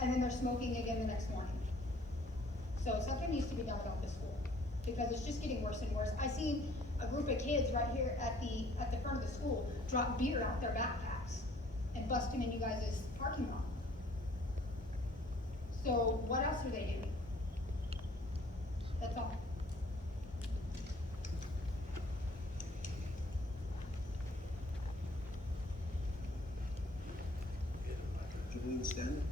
and then they're smoking again the next morning. So something needs to be done about this school, because it's just getting worse and worse. I seen a group of kids right here at the front of the school drop beer out their backpacks and busting in you guys' parking lot. So what else are they doing? That's all. Julian Stanley.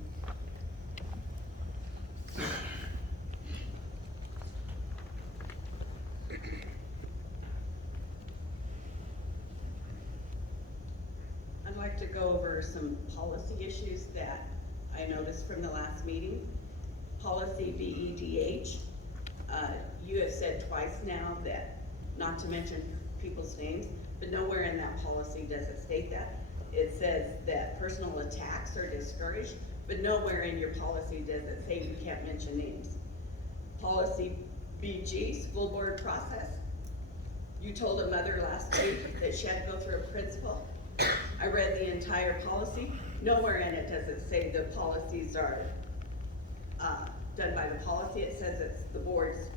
I'd like to go over some policy issues that I noticed from the last meeting. Policy BEDH, you have said twice now that, not to mention people's names, but nowhere in that policy does it state that. It says that personal attacks are discouraged, but nowhere in your policy does it say you can't mention names. Policy BG, school board process. You told a mother last week that she had to go through a principal. I read the entire policy. Nowhere in it does it say the policies are done by the policy. It says it's the board's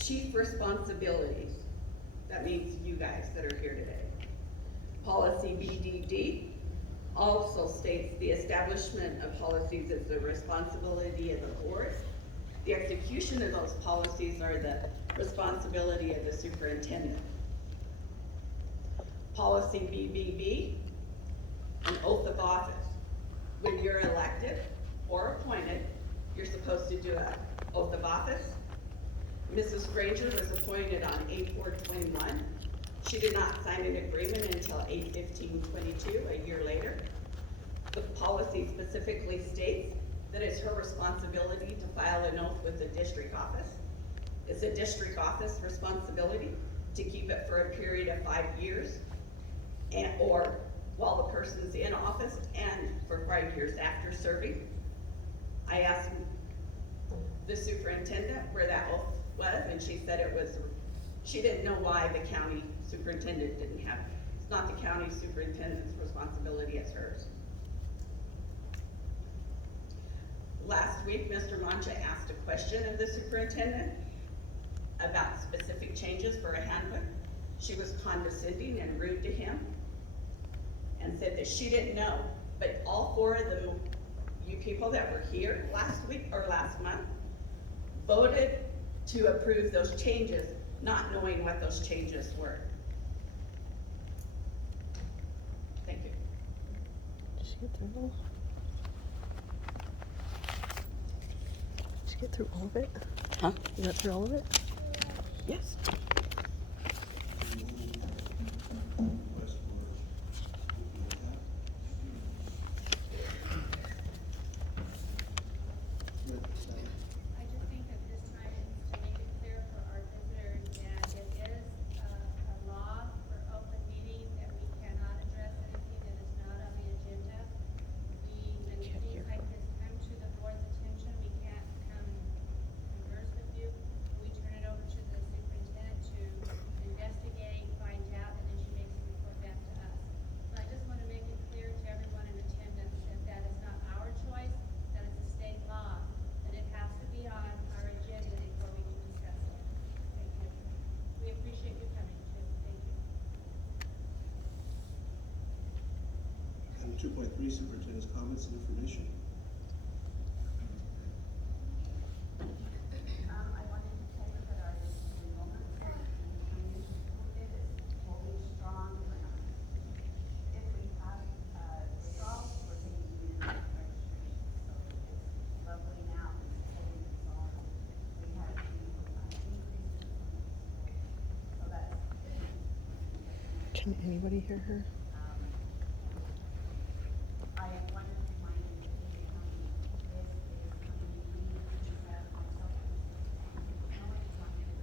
chief responsibilities. That means you guys that are here today. Policy BDD also states the establishment of policies is the responsibility of the board. The execution of those policies are the responsibility of the superintendent. Policy BBB, an oath of office. When you're elected or appointed, you're supposed to do an oath of office. Mrs. Granger was appointed on 8/4/21. She did not sign an agreement until 8/15/22, a year later. The policy specifically states that it's her responsibility to file an oath with the district office. It's a district office responsibility to keep it for a period of 5 years, or while the person's in office, and for 5 years after serving. I asked the superintendent where that oath was, and she said it was, she didn't know why the county superintendent didn't have it. It's not the county superintendent's responsibility, it's hers. Last week, Mr. Mancha asked a question of the superintendent about specific changes for a handbook. She was condescending and rude to him and said that she didn't know, but all 4 of you people that were here last week or last month voted to approve those changes, not knowing what those changes were. Thank you. Did she get through all? Did she get through all of it? Huh? You got through all of it? Yes. I just think at this time to make it clear for our visitors that it is a law for open meeting that we cannot address anything that is not on the agenda. When things like this come to the board's attention, we can't come converse with you. We turn it over to the superintendent to investigate, find out, and then she makes a report back to us. So I just want to make it clear to everyone in attendance that that is not our choice, that it's a state law, that it has to be on our agenda before we can discuss it. Thank you. We appreciate you coming too. Thank you. Item 2.3, superintendent's comments and information. I wanted to tell you that our enrollment for the community school bid is holding strong. If we have, withdrawals, we're taking new registration, so it's lovely now, it's holding its own. We had a few, increases from the school, so that's good. Can anybody hear her? I wanted to remind you that the county, this is coming, we need to have ourselves. No, it's not here.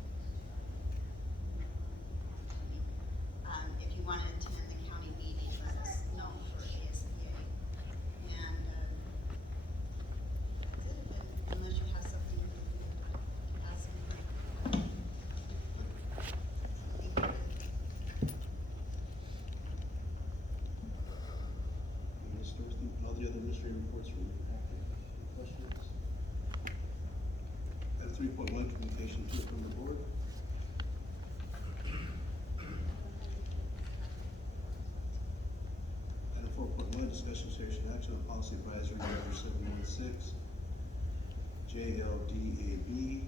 If you want to attend the county meeting, let us know for ASBA. And, that's it, unless you have something you ask me. 3.1, communication to from the board. Item 4.1, discussion, consideration, action on policy advisory number 716, JLDAB,